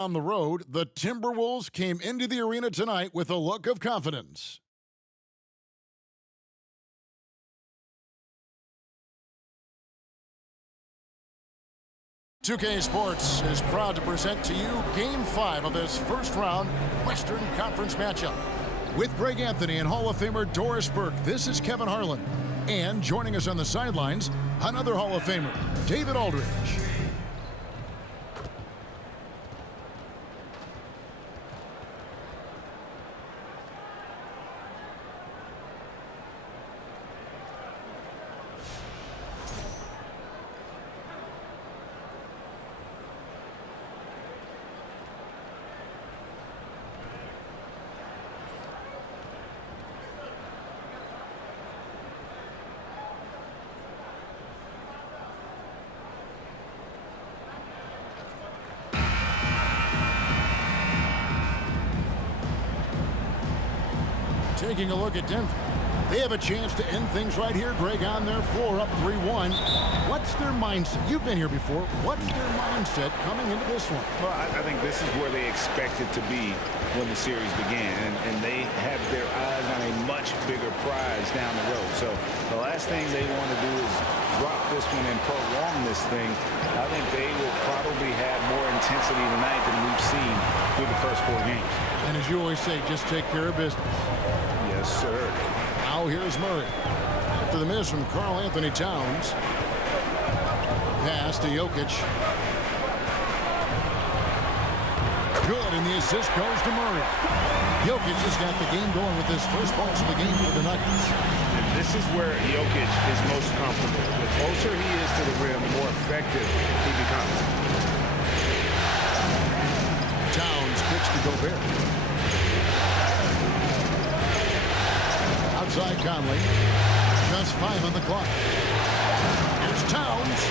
On the road, the Timberwolves came into the arena tonight with a look of confidence. "2K Sports is proud to present to you Game 5 of this first-round Western Conference matchup. With Greg Anthony and Hall of Famer Doris Burke, this is Kevin Harlan. And joining us on the sidelines, another Hall of Famer, David Aldridge. Taking a look at Denver. They have a chance to end things right here, Greg, on their floor, up 3-1. What's their mindset? You've been here before. What's their mindset coming into this one? Well, I think this is where they expected to be when the series began, and they have their eyes on a much bigger prize down the road. So the last thing they want to do is drop this one and prolong this thing. I think they will probably have more intensity tonight than we've seen through the first 4 games. And as you always say, just take care of business. Yes, sir. Now here's Murray. After the miss from Karl Anthony Towns. Pass to Jokic. Good, and the assist goes to Murray. Jokic has got the game going with his first points of the game for the Nuggets. And this is where Jokic is most comfortable. The closer he is to the rim, the more effective he becomes. Towns kicks to Gobert. Outside Conley. Just 5 on the clock. Here's Towns.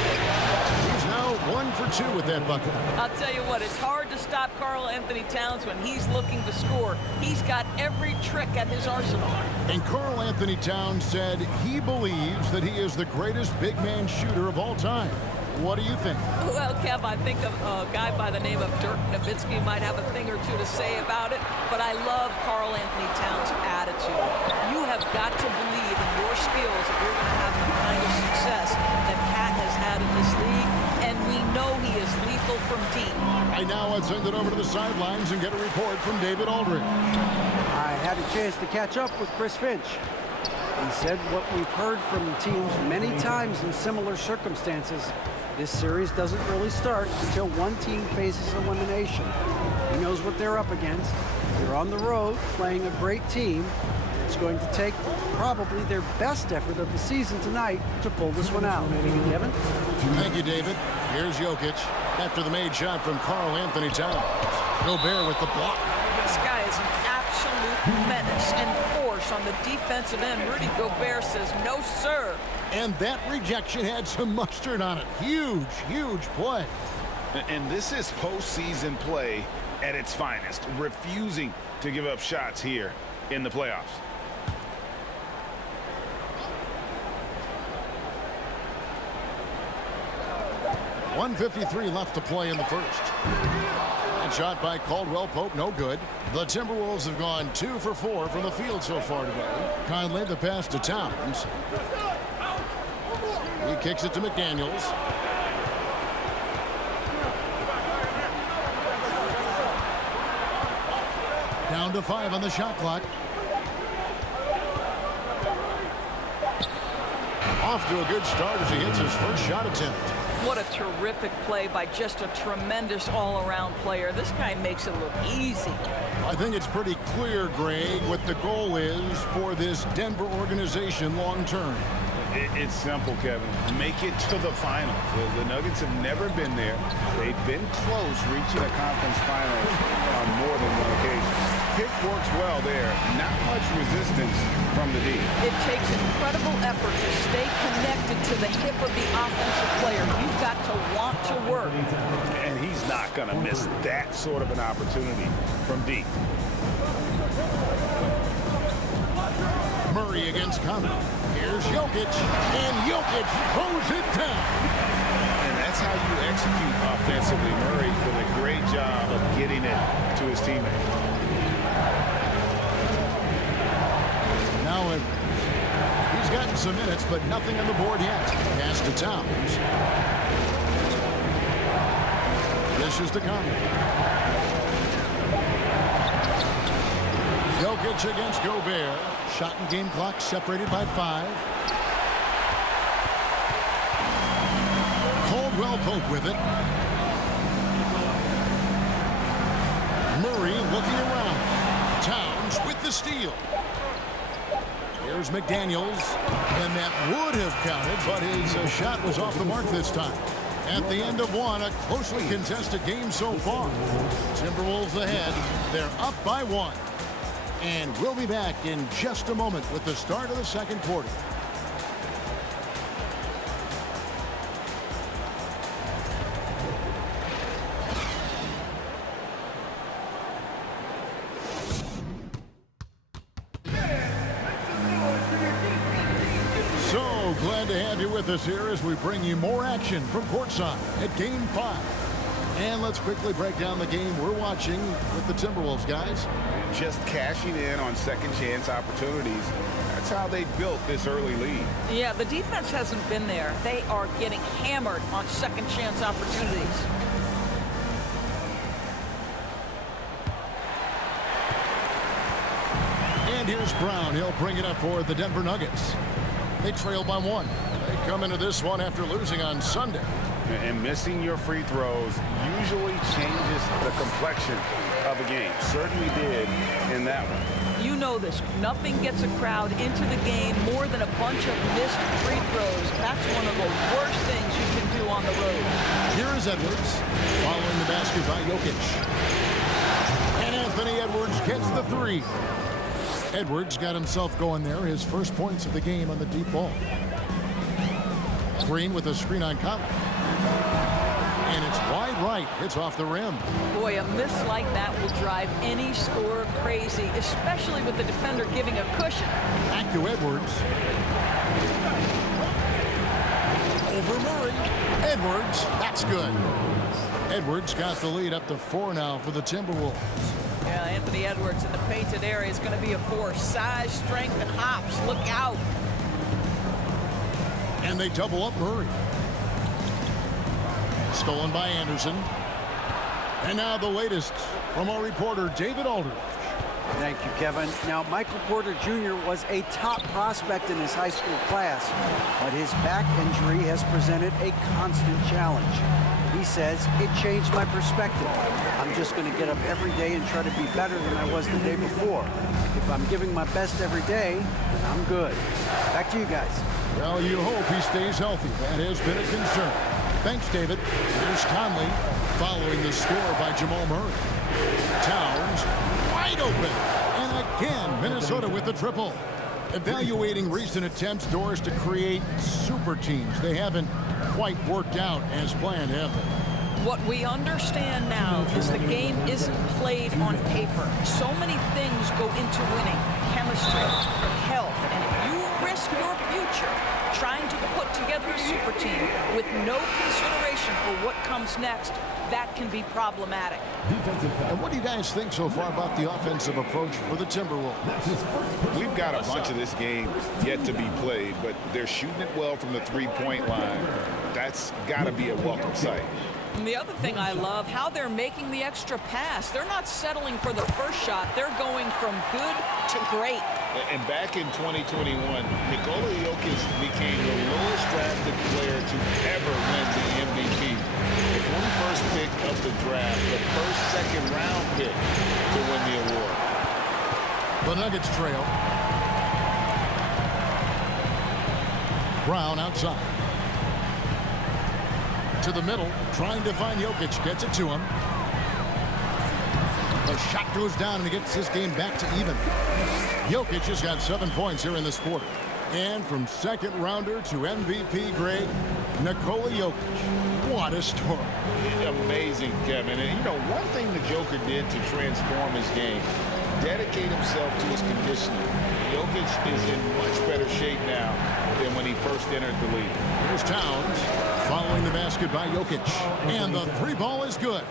He's now 1 for 2 with that bucket. I'll tell you what, it's hard to stop Karl Anthony Towns when he's looking to score. He's got every trick at his arsenal. And Karl Anthony Towns said he believes that he is the greatest big man shooter of all time. What do you think? Well, Kev, I think a guy by the name of Dirk Nowitzki might have a thing or two to say about it, but I love Karl Anthony Towns' attitude. You have got to believe in your skills if you're going to have the kind of success that Cat has had in this league, and we know he is lethal from deep. Right now, let's send it over to the sidelines and get a report from David Aldridge. I had a chance to catch up with Chris Finch. He said what we've heard from teams many times in similar circumstances. This series doesn't really start until one team faces elimination. He knows what they're up against. They're on the road playing a great team. It's going to take probably their best effort of the season tonight to pull this one out. Kevin? Thank you, David. Here's Jokic after the made shot from Karl Anthony Towns. Gobert with the block. This guy is an absolute menace and force on the defensive end. Rudy Gobert says, no, sir. And that rejection had some mustard on it. Huge, huge play. And this is postseason play at its finest, refusing to give up shots here in the playoffs. .153 left to play in the first. And shot by Caldwell Pope, no good. The Timberwolves have gone 2 for 4 from the field so far today. Conley, the pass to Towns. He kicks it to McDaniels. Down to 5 on the shot clock. Off to a good start as he hits his first shot attempt. What a terrific play by just a tremendous all-around player. This guy makes it look easy. I think it's pretty clear, Greg, what the goal is for this Denver organization long term. It's simple, Kevin. Make it to the final. The Nuggets have never been there. They've been close reaching a conference final on more than one occasion. Pick works well there. Not much resistance from the D. It takes incredible effort to stay connected to the hip of the offensive player. You've got to want to work. And he's not going to miss that sort of an opportunity from deep. Murray against Conley. Here's Jokic, and Jokic throws it down. And That's how you execute offensively. Murray did a great job of getting it to his teammate. Now he's gotten some minutes, but nothing on the board yet. Pass to Towns. This is to Conley. Jokic against Gobert. Shot and game clock separated by 5. Caldwell Pope with it. Murray looking around. Towns with the steal. Here's McDaniels, and that would have counted, but his shot was off the mark this time. At the end of one, a closely contested game so far. Timberwolves ahead. They're up by 1. And we'll be back in just a moment with the start of the second quarter. So glad to have you with us here as we bring you more action from courtside at Game 5. And let's quickly break down the game we're watching with the Timberwolves, guys. Just cashing in on second chance opportunities. That's how they built this early lead. Yeah, the defense hasn't been there. They are getting hammered on second chance opportunities. And here's Brown. He'll bring it up for the Denver Nuggets. They trail by 1. They come into this one after losing on Sunday. And missing your free throws usually changes the complexion of a game. Certainly did in that one. You know this. Nothing gets a crowd into the game more than a bunch of missed free throws. That's one of the worst things you can do on the road. Here is Edwards following the basket by Jokic. And Anthony Edwards gets the 3. Edwards got himself going there. His first points of the game on the deep ball. Green with a screen on Conley. And it's wide right. It's off the rim. Boy, a miss like that will drive any scorer crazy, especially with the defender giving a cushion. Back to Edwards. Over Murray. Edwards. That's good. Edwards got the lead up to 4 now for the Timberwolves. Yeah, Anthony Edwards in the painted area is going to be a force. Size, strength, and hops. Look out. And they double up Murray. Stolen by Anderson. And now the latest from our reporter, David Aldridge. Thank you, Kevin. Now, Michael Porter Jr. was a top prospect in his high school class, but his back injury has presented a constant challenge. He says, it changed my perspective. I'm just going to get up every day and try to be better than I was the day before. If I'm giving my best every day, then I'm good. Back to you guys. Well, you hope he stays healthy. That has been a concern. Thanks, David. Here's Conley following the score by Jamal Murray. Towns wide open. And again, Minnesota with the triple. Evaluating recent attempts, Doris, to create super teams. They haven't quite worked out as planned, have they? What we understand now is the game isn't played on paper. So many things go into winning. Chemistry, health, and if you risk your future trying to put together a super team with no consideration for what comes next, that can be problematic. And what do you guys think so far about the offensive approach for the Timberwolves? We've got a bunch of this game yet to be played, but they're shooting it well from the three-point line. That's got to be a welcome sight. And the other thing I love, how they're making the extra pass. They're not settling for the first shot. They're going from good to great. And back in 2021, Nikola Jokic became the lowest drafted player to ever win the MVP. The 21st pick of the draft, the first second-round pick to win the award. The Nuggets trail. Brown outside. To the middle, trying to find Jokic. Gets it to him. The shot goes down and he gets this game back to even. Jokic has got 7 points here in this quarter. And from second rounder to MVP grade, Nikola Jokic. What a story. Amazing, Kevin. And, you know, one thing the Joker did to transform his game, dedicate himself to his conditioning. Jokic is in much better shape now than when he first entered the league. Here's Towns following the basket by Jokic. And the three ball is good.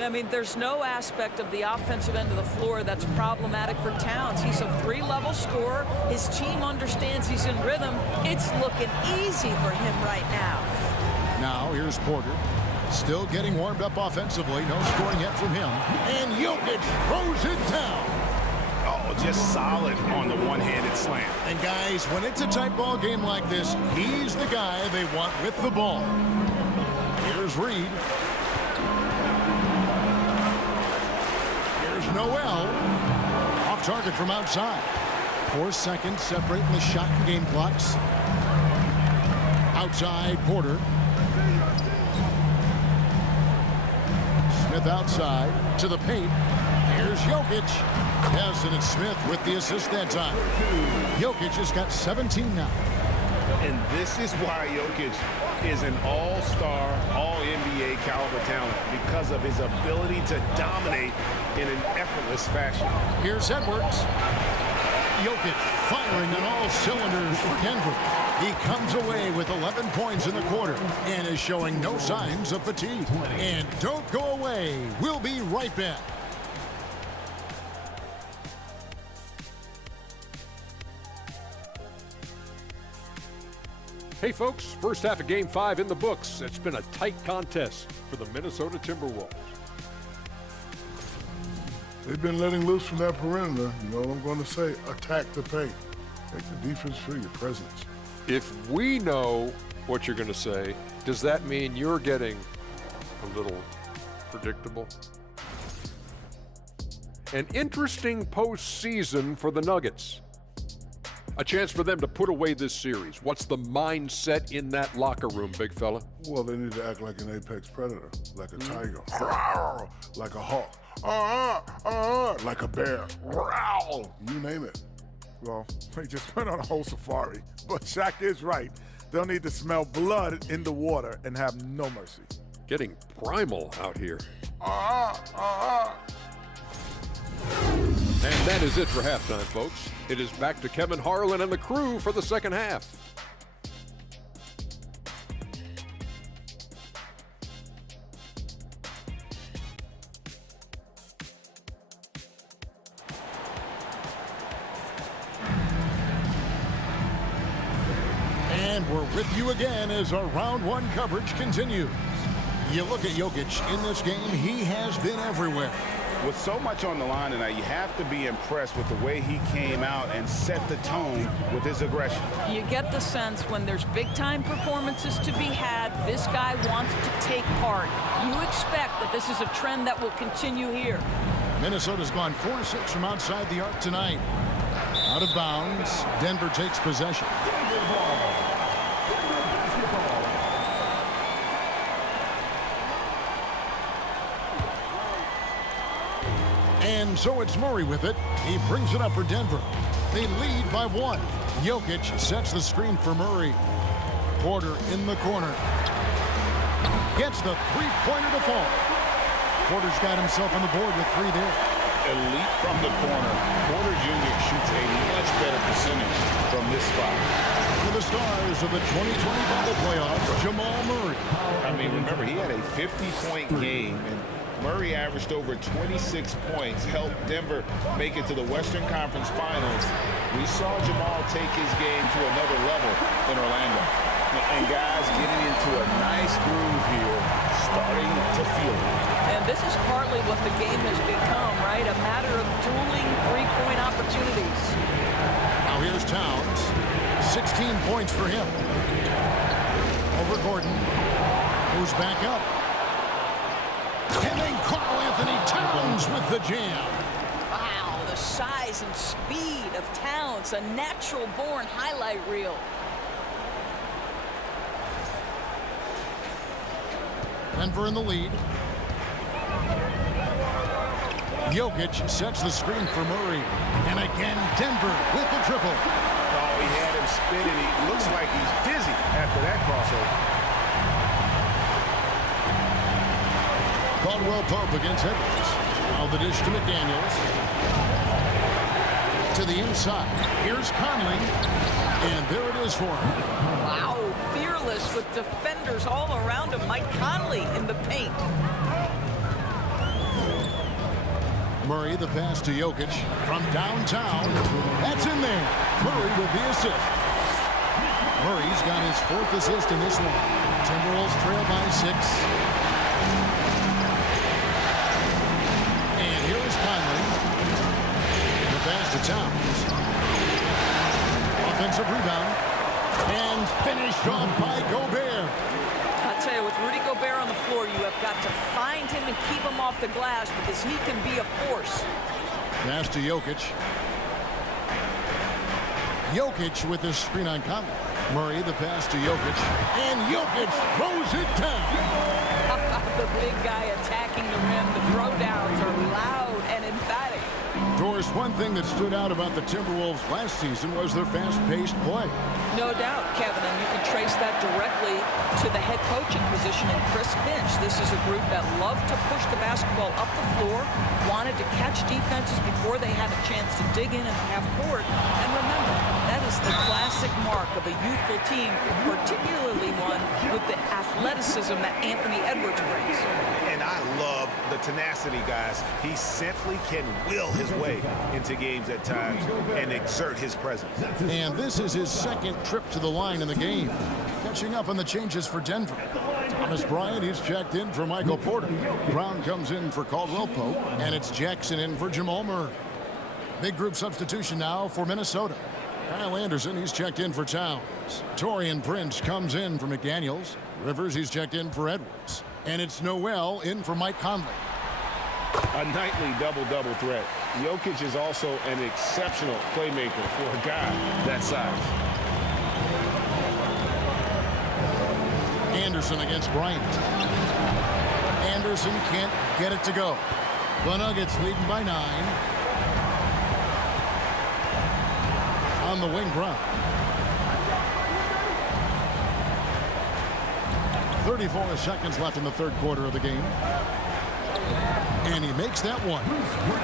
I mean, there's no aspect of the offensive end of the floor that's problematic for Towns. He's a three-level scorer. His team understands he's in rhythm. It's looking easy for him right now. Now here's Porter. Still getting warmed up offensively. No scoring yet from him. And Jokic throws it down. Oh, just solid on the one-handed slam. And guys, when it's a tight ball game like this, he's the guy they want with the ball. Here's Reed. Here's Noel. Off target from outside. 4 seconds separating the shot and game clocks. Outside, Porter. Smith outside to the paint. Here's Jokic. Yes, and it's Smith with the assist that time. Jokic has got 17 now. And this is why Jokic is an all-star, all-NBA caliber talent, because of his ability to dominate in an effortless fashion. Here's Edwards. Jokic firing on all cylinders for Denver. He comes away with 11 points in the quarter and is showing no signs of fatigue. And don't go away. We'll be right back. Hey folks, first half of Game 5 in the books. It's been a tight contest for the Minnesota Timberwolves. They've been letting loose from that perimeter. You know what I'm going to say? Attack the paint. Make the defense feel your presence. If we know what you're going to say, does that mean you're getting a little predictable? An interesting postseason for the Nuggets. A chance for them to put away this series. What's the mindset in that locker room, big fella? Well, they need to act like an apex predator, like a tiger, like a hawk, like a bear, you name it. Well, they just went on a whole safari. But Shaq is right. They'll need to smell blood in the water and have no mercy. Getting primal out here. And that is it for halftime, folks. It is back to Kevin Harlan and the crew for the second half. And we're with you again as our round one coverage continues. You look at Jokic in this game, he has been everywhere. With so much on the line tonight, you have to be impressed with the way he came out and set the tone with his aggression. You get the sense when there's big-time performances to be had, this guy wants to take part. You expect that this is a trend that will continue here. Minnesota's gone 4-6 from outside the arc tonight. Out of bounds, Denver takes possession. And so it's Murray with it. He brings it up for Denver. They lead by 1. Jokic sets the screen for Murray. Porter in the corner. Gets the three-pointer to fall. Porter's got himself on the board with 3 there. Elite from the corner. Porter Jr. shoots a much better percentage from this spot. For the stars of the 2020 bubble playoffs, Jamal Murray. I mean, remember, he had a 50-point game, and Murray averaged over 26 points, helped Denver make it to the Western Conference Finals. We saw Jamal take his game to another level in Orlando. And guys getting into a nice groove here, starting to feel it. And this is partly what the game has become, right? A matter of dueling three-point opportunities. Now here's Towns. 16 points for him. Over Gordon. Goes back up. And then Karl Anthony Towns with the jam. Wow, the size and speed of Towns, a natural-born highlight reel. Denver in the lead. Jokic sets the screen for Murray. And again, Denver with the triple. Oh, he had him spinning. He looks like he's dizzy after that crossover. Caldwell Pope against Edwards. Now the dish to McDaniels. To the inside. Here's Conley. And there it is for him. Wow, fearless with defenders all around him. Mike Conley in the paint. Murray, the pass to Jokic from downtown. That's in there. Murray with the assist. Murray's got his 4th assist in this one. Timberwolves trail by 6. And here is Conley. The pass to Towns. Offensive rebound. And finished off by Gobert. I'll tell you, with Rudy Gobert on the floor, you have got to find him and keep him off the glass because he can be a force. Pass to Jokic. Jokic with his screen on Conley. Murray, the pass to Jokic. And Jokic throws it down. The big guy attacking the rim. The throwdowns are loud and emphatic. Doris, one thing that stood out about the Timberwolves last season was their fast-paced play. No doubt, Kevin, and you can trace that directly to the head coaching position in Chris Finch. This is a group that loved to push the basketball up the floor, wanted to catch defenses before they had a chance to dig in at half court. And remember, that is the classic mark of a youthful team, particularly one with the athleticism that Anthony Edwards brings. And I love the tenacity, guys. He simply can will his way into games at times and exert his presence. And this is his 2nd trip to the line in the game. Catching up on the changes for Denver. Thomas Bryant, he's checked in for Michael Porter. Brown comes in for Caldwell Pope. And it's Jackson in for Jamal Murray. Big group substitution now for Minnesota. Kyle Anderson, he's checked in for Towns. Taurean Prince comes in for McDaniels. Rivers, he's checked in for Edwards. And it's Noel in for Mike Conley. A nightly double-double threat. Jokic is also an exceptional playmaker for a guy that size. Anderson against Bryant. Anderson can't get it to go. The Nuggets leading by 9. On the wing, Brown. 34 seconds left in the 3rd quarter of the game. And he makes that one.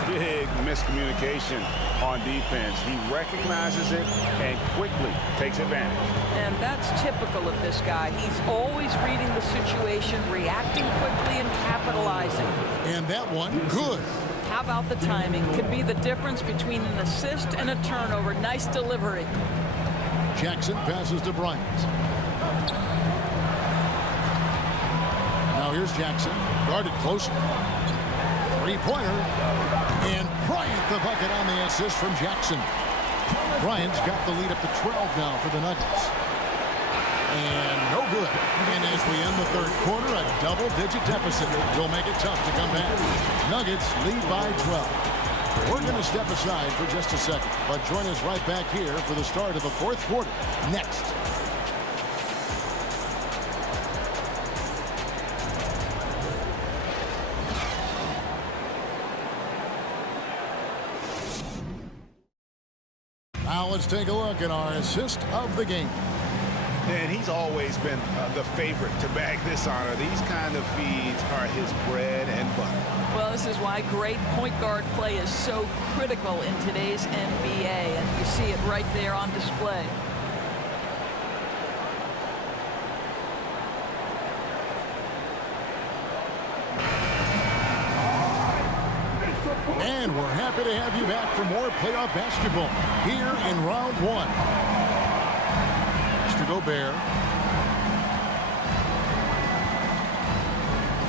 Big miscommunication on defense. He recognizes it and quickly takes advantage. And that's typical of this guy. He's always reading the situation, reacting quickly, and capitalizing. And that one, good. How about the timing? Could be the difference between an assist and a turnover. Nice delivery. Jackson passes to Bryant. Now here's Jackson, guarded closely. 3-pointer. And Bryant the bucket on the assist from Jackson. Bryant's got the lead up to 12 now for the Nuggets. And no good. And as we end the 3rd quarter, a double-digit deficit will make it tough to come back. Nuggets lead by 12. We're going to step aside for just a second, but join us right back here for the start of the 4th quarter next. Now let's take a look at our assist of the game. And he's always been the favorite to bag this honor. These kind of feeds are his bread and butter. Well, this is why great point guard play is so critical in today's NBA, and you see it right there on display. And we're happy to have you back for more playoff basketball here in round 1. Mr. Gobert.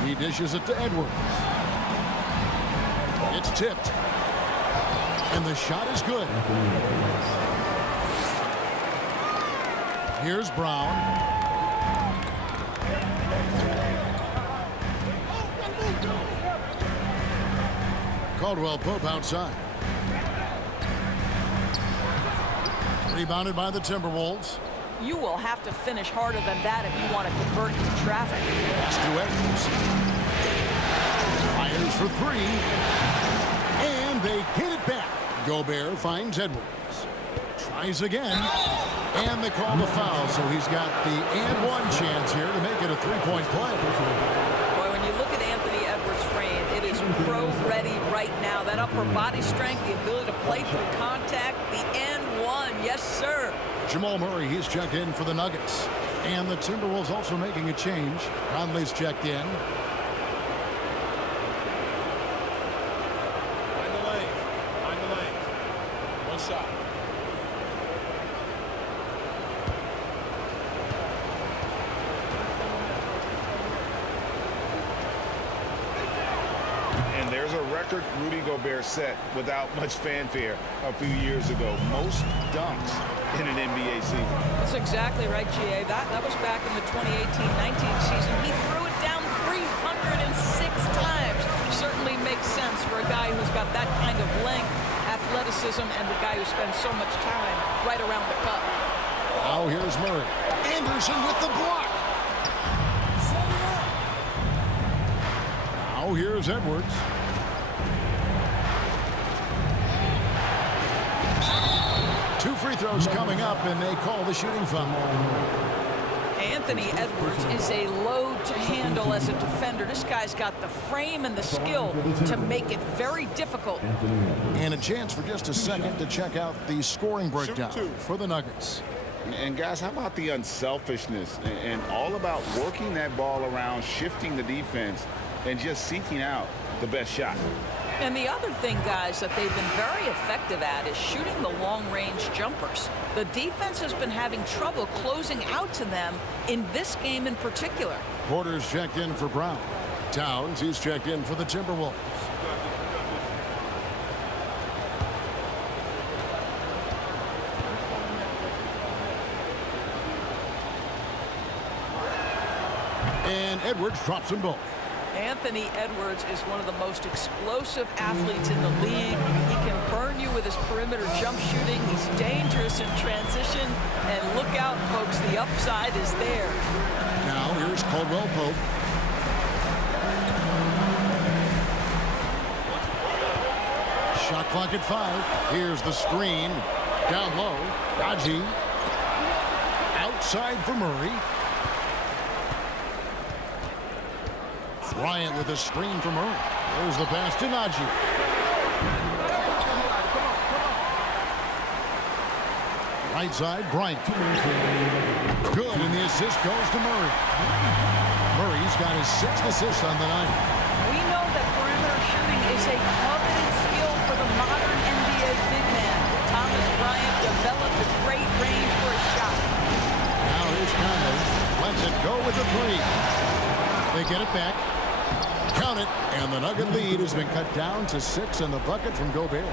He dishes it to Edwards. It's tipped. And the shot is good. Here's Brown. Caldwell Pope outside. Rebounded by the Timberwolves. You will have to finish harder than that if you want to convert in traffic. Pass to Edwards. Fires for 3. And they get it back. Gobert finds Edwards. Tries again. And they call the foul, so he's got the and one chance here to make it a 3-point play. Boy, when you look at Anthony Edwards' that upper body strength, the ability to play through contact, the and one. Yes, sir. Jamal Murray, he's checked in for the Nuggets. And the Timberwolves also making a change. Conley's checked in. Find the lane. One shot. And there's a record Rudy Gobert set without much fanfare a few years ago. Most dunks in an NBA season. That's exactly right, GA. That was back in the 2018-19 season. He threw it down 306 times. Certainly makes sense for a guy who's got that kind of length, athleticism, and the guy who spends so much time right around the cup. Now here's Murray. Anderson with the block. Now here's Edwards. Two free throws coming up, and they call the shooting foul. Anthony Edwards is a load to handle as a defender. This guy's got the frame and the skill to make it very difficult. And a chance for just a second to check out the scoring breakdown for the Nuggets. And guys, how about the unselfishness and all about working that ball around, shifting the defense, and just seeking out the best shot. And the other thing, guys, that they've been very effective at is shooting the long-range jumpers. The defense has been having trouble closing out to them in this game in particular. Porter's checked in for Brown. Towns, he's checked in for the Timberwolves. And Edwards drops them both. Anthony Edwards is one of the most explosive athletes in the league. He can burn you with his perimeter jump shooting. He's dangerous in transition. And look out, folks, the upside is there. Now here's Caldwell Pope. Shot clock at 5. Here's the screen. Down low. Raji. Outside for Murray. Bryant with a screen for Murray. There's the pass to Najee. Right side, Bryant. Good, and the assist goes to Murray. Murray's got his 6th assist on the night. We know that perimeter shooting is a coveted skill for the modern NBA big man. Thomas Bryant developed a great range for a shot. Now here's Conley. Lets it go with the 3. They get it back. Count it, and the Nugget lead has been cut down to 6 in the bucket from Gobert.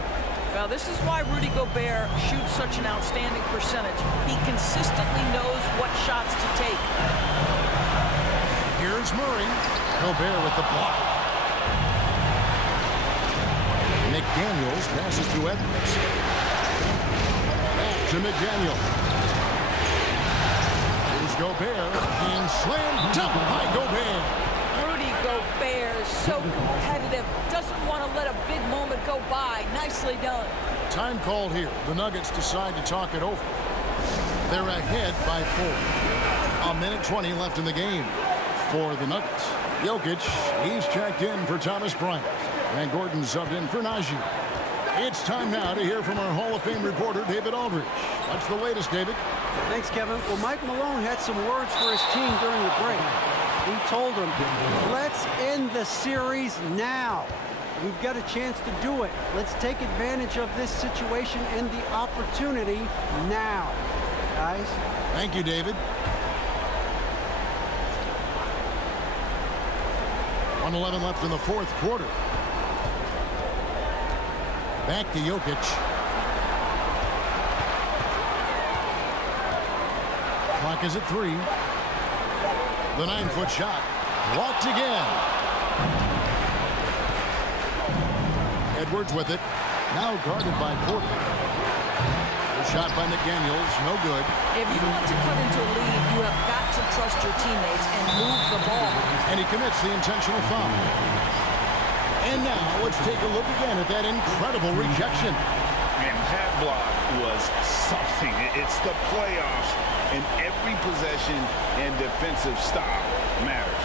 Well, this is why Rudy Gobert shoots such an outstanding percentage. He consistently knows what shots to take. Here's Murray. Gobert with the block. McDaniels passes to Edwards. Back to McDaniel. Here's Gobert, and slam dunk by Gobert. Rudy Gobert is so competitive, doesn't want to let a big moment go by. Nicely done. Time called here. The Nuggets decide to talk it over. They're ahead by 4. 1:20 left in the game for the Nuggets. Jokic, he's checked in for Thomas Bryant. And Gordon subbed in for Najee. It's time now to hear from our Hall of Fame reporter, David Aldridge. What's the latest, David? Thanks, Kevin. Well, Mike Malone had some words for his team during the break. He told them, let's end the series now. We've got a chance to do it. Let's take advantage of this situation and the opportunity now. Guys. Thank you, David. 1:11 left in the 4th quarter. Back to Jokic. Clock is at 3. The 9-foot shot. Blocked again. Edwards with it. Now guarded by Porter. The shot by McDaniels. No good. If you want to cut into a lead, you have got to trust your teammates and move the ball. And he commits the intentional foul. And now let's take a look again at that incredible rejection. And that block was something. It's the playoffs, and every possession and defensive stop matters.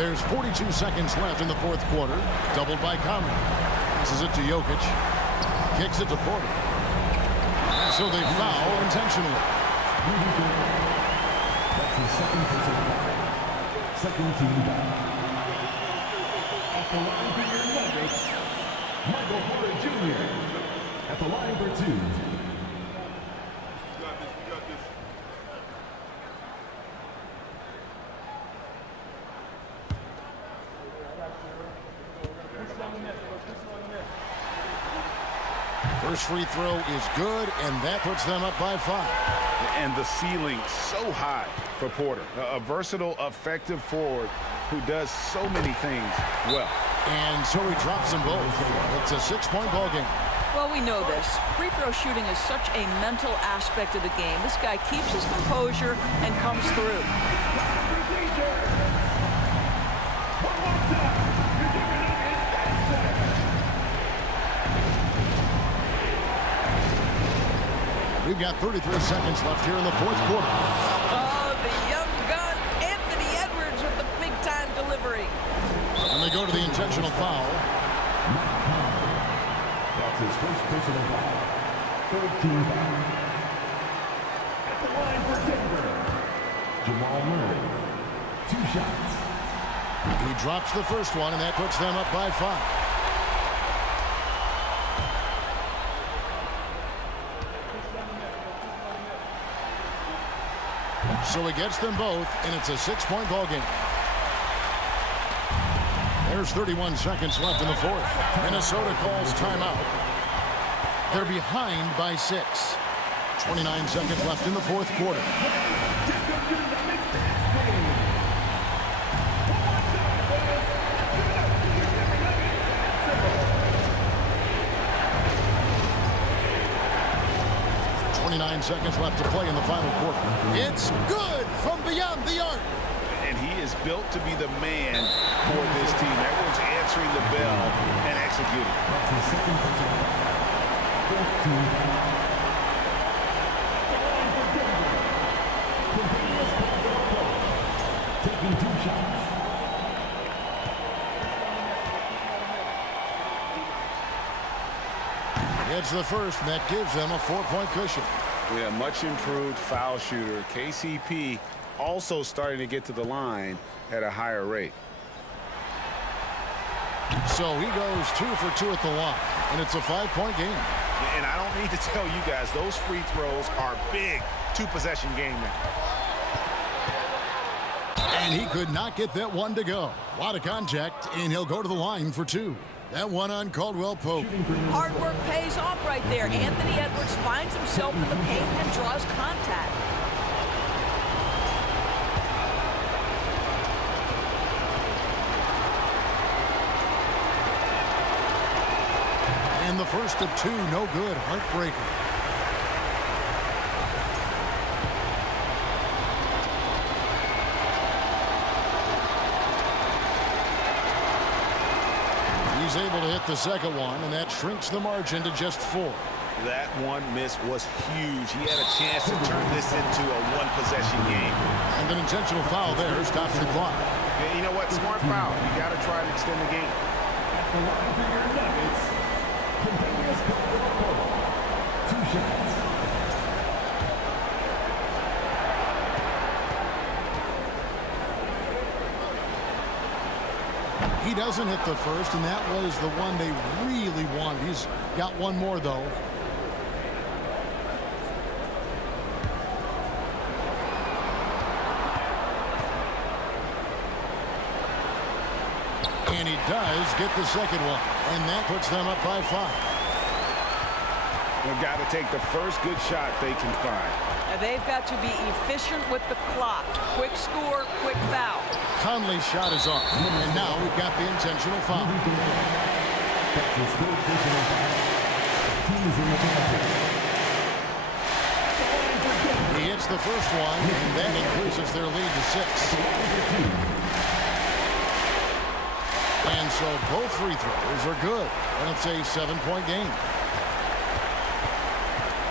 There's 42 seconds left in the fourth quarter. Doubled by Conley. Passes it to Jokic. Kicks it to Porter. So they foul intentionally. That's his second personal foul. Second team foul. At the line for your Nuggets, Michael Porter Jr. At the line for 2. First free throw is good, and that puts them up by 5. And the ceiling so high for Porter. A versatile, effective forward who does so many things well. And so he drops them both. It's a 6-point ball game. Well, we know this. Free throw shooting is such a mental aspect of the game. This guy keeps his composure and comes through. We've got 33 seconds left here in the fourth quarter. Oh, the young gun, Anthony Edwards with the big-time delivery. And they go to the intentional foul. That's his first personal foul. Third team foul. At the line for Denver, Jamal Murray. 2 shots. He drops the first one, and that puts them up by 5. So he gets them both, and it's a 6-point ball game. There's 31 seconds left in the fourth. Minnesota calls timeout. They're behind by 6. 29 seconds left in the fourth quarter. Seconds left to play in the final quarter. It's good from beyond the arc. And he is built to be the man for this team. Everyone's answering the bell and executing. That's his second personal foul. Fourth team foul. Taking 2 shots. It's the first, and that gives them a 4-point cushion. We have much improved foul shooter. KCP also starting to get to the line at a higher rate. So he goes 2 for 2 at the line, and it's a 5-point game. And I don't need to tell you guys, those free throws are big 2-possession game now. And he could not get that one to go. A lot of contact, and he'll go to the line for 2. That one on Caldwell Pope. Hard work pays off right there. Anthony Edwards finds himself in the paint and draws contact. And the first of 2, no good. Heartbreaker. He's able to hit the second one, and that shrinks the margin to just 4. That one miss was huge. He had a chance to turn this into a 1-possession game. And an intentional foul there stops the clock. Yeah, you know what? Smart foul. You got to try to extend the game. At the line for your Nuggets, Kentavious Caldwell-Pope. 2 shots. He doesn't hit the first, and that was the one they really wanted. He's got one more, though. And he does get the second one, and that puts them up by 5. They've got to take the first good shot they can find. They've got to be efficient with the clock. Quick score, quick foul. Conley's shot is off, and now we've got the intentional foul. That's his third personal foul. Team is in the penalty. He hits the first one, and that increases their lead to 6. And so both free throws are good, and it's a 7-point game.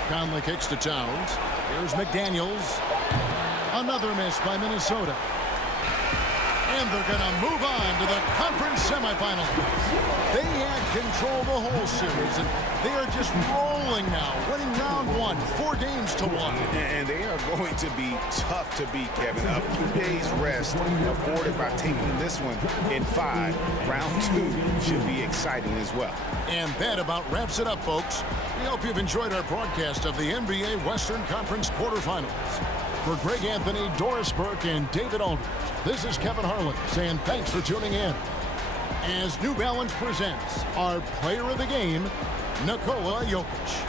Conley kicks to Towns. Here's McDaniels. Another miss by Minnesota. And they're going to move on to the conference semifinals. They had control the whole series, and they are just rolling now, winning round 1, 4 games to 1. And they are going to be tough to beat, Kevin. A few days rest afforded by taking this one in 5. Round 2 should be exciting as well. And that about wraps it up, folks. We hope you've enjoyed our broadcast of the NBA Western Conference quarterfinals. For Greg Anthony, Doris Burke, and David Aldridge, this is Kevin Harlan saying thanks for tuning in. As New Balance presents our player of the game, Nikola Jokic.